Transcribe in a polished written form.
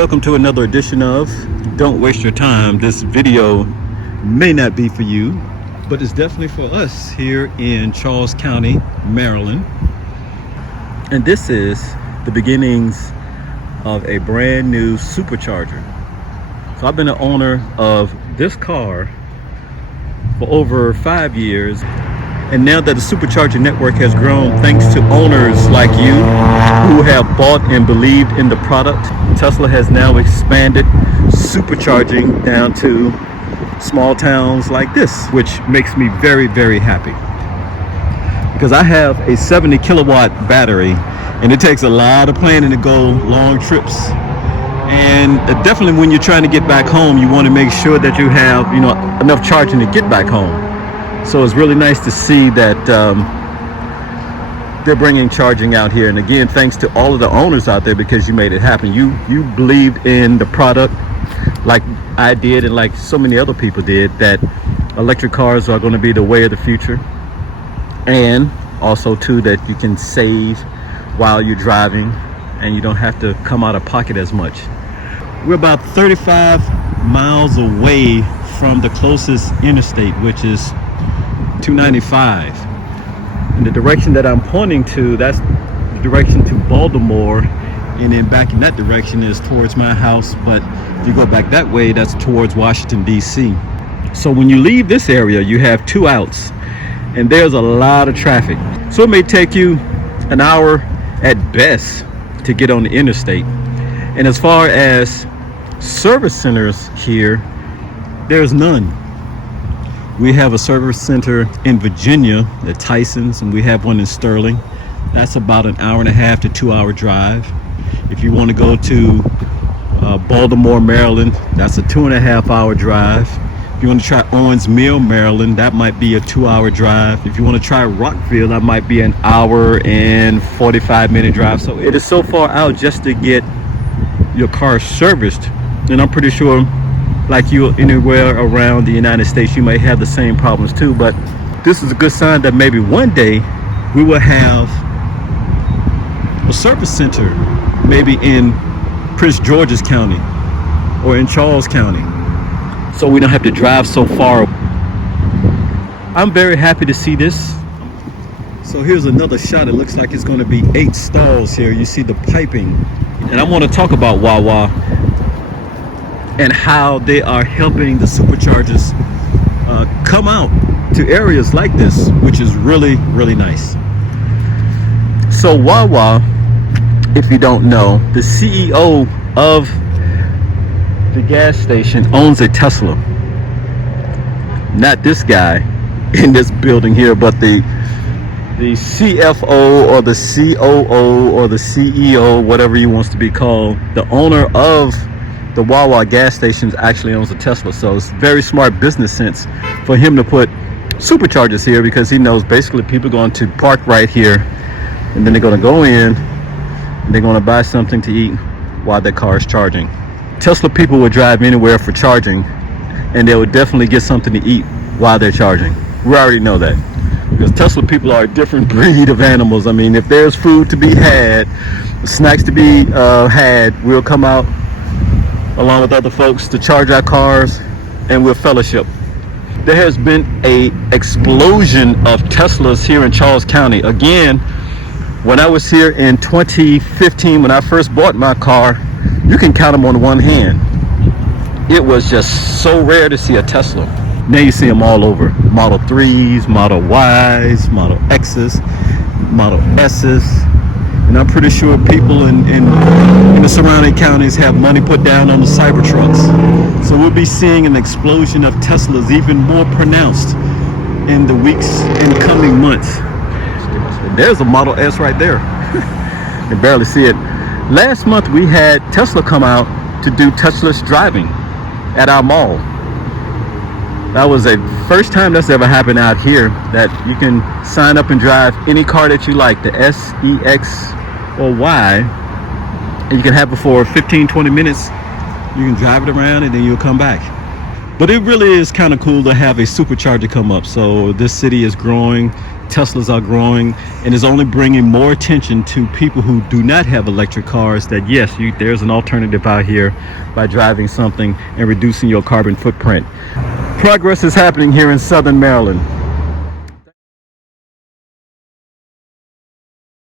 Welcome to another edition of Don't Waste Your Time. This video may not be for you, but it's definitely for us here in Charles County, Maryland. And this is the beginnings of a brand new Supercharger. So I've been the owner of this car for over 5 years. And now that the Supercharger network has grown, thanks to owners like you who have bought and believed in the product, Tesla has now expanded supercharging down to small towns like this, which makes me very, very happy. Because I have a 70 kilowatt battery, and it takes a lot of planning to go long trips. And definitely when you're trying to get back home, you want to make sure that you have, enough charging to get back home. So it's really nice to see that they're bringing charging out here. And again, thanks to all of the owners out there, because you made it happen. You believed in the product like I did and like so many other people did, that electric cars are going to be the way of the future. And also too, that you can save while you're driving and you don't have to come out of pocket as much. We're about 35 miles away from the closest interstate, which is 295. And the direction that I'm pointing to, that's the direction to Baltimore, and then back in that direction is towards my house. But if you go back that way, that's towards Washington, DC. So when you leave this area, you have two outs, and there's a lot of traffic. So it may take you an hour at best to get on the interstate. And as far as service centers here, there's none. We have a service center in Virginia at Tyson's, and we have one in Sterling. That's about an hour and a half to 2 hour drive. If you want to go to Baltimore, Maryland, that's a 2.5 hour drive. If you want to try Owens Mill, Maryland, that might be a 2 hour drive. If you want to try Rockville, that might be an hour and 45-minute drive. So it is so far out just to get your car serviced. And I'm pretty sure, like you anywhere around the United States, you may have the same problems too. But this is a good sign that maybe one day we will have a service center, maybe in Prince George's County or in Charles County, so we don't have to drive so far. I'm very happy to see this. So here's another shot. It looks like it's going to be 8 stalls here. You see the piping. And I want to talk about Wawa and how they are helping the Superchargers come out to areas like this, which is really, really nice. So Wawa, if you don't know, the CEO of the gas station owns a Tesla. Not this guy in this building here, but the CFO or the COO or the CEO, whatever he wants to be called, the owner of the Wawa gas stations actually owns a Tesla. So it's very smart business sense for him to put Superchargers here, because he knows basically people are going to park right here, and then they're going to go in and they're going to buy something to eat while their car is charging. Tesla people would drive anywhere for charging, and they would definitely get something to eat while they're charging. We already know that, because Tesla people are a different breed of animals. I mean, if there's food to be had, snacks to be had, we'll come out along with other folks to charge our cars, and we'll fellowship. There has been a explosion of Teslas here in Charles County. Again, when I was here in 2015, when I first bought my car, you can count them on one hand. It was just so rare to see a Tesla. Now you see them all over. Model 3s, Model Ys, Model Xs, Model S's. And I'm pretty sure people in the surrounding counties have money put down on the Cybertrucks. So we'll be seeing an explosion of Teslas even more pronounced in the weeks and coming months. There's a Model S right there. You can barely see it. Last month we had Tesla come out to do touchless driving at our mall. That was the first time that's ever happened out here, that you can sign up and drive any car that you like, the S, E, X, or Y, and you can have it for 15-20 minutes. You can drive it around and then you'll come back. But it really is kind of cool to have a supercharger come up. So this city is growing, Teslas are growing, and is only bringing more attention to people who do not have electric cars, that yes, there's an alternative out here by driving something and reducing your carbon footprint. Progress is happening here in Southern Maryland.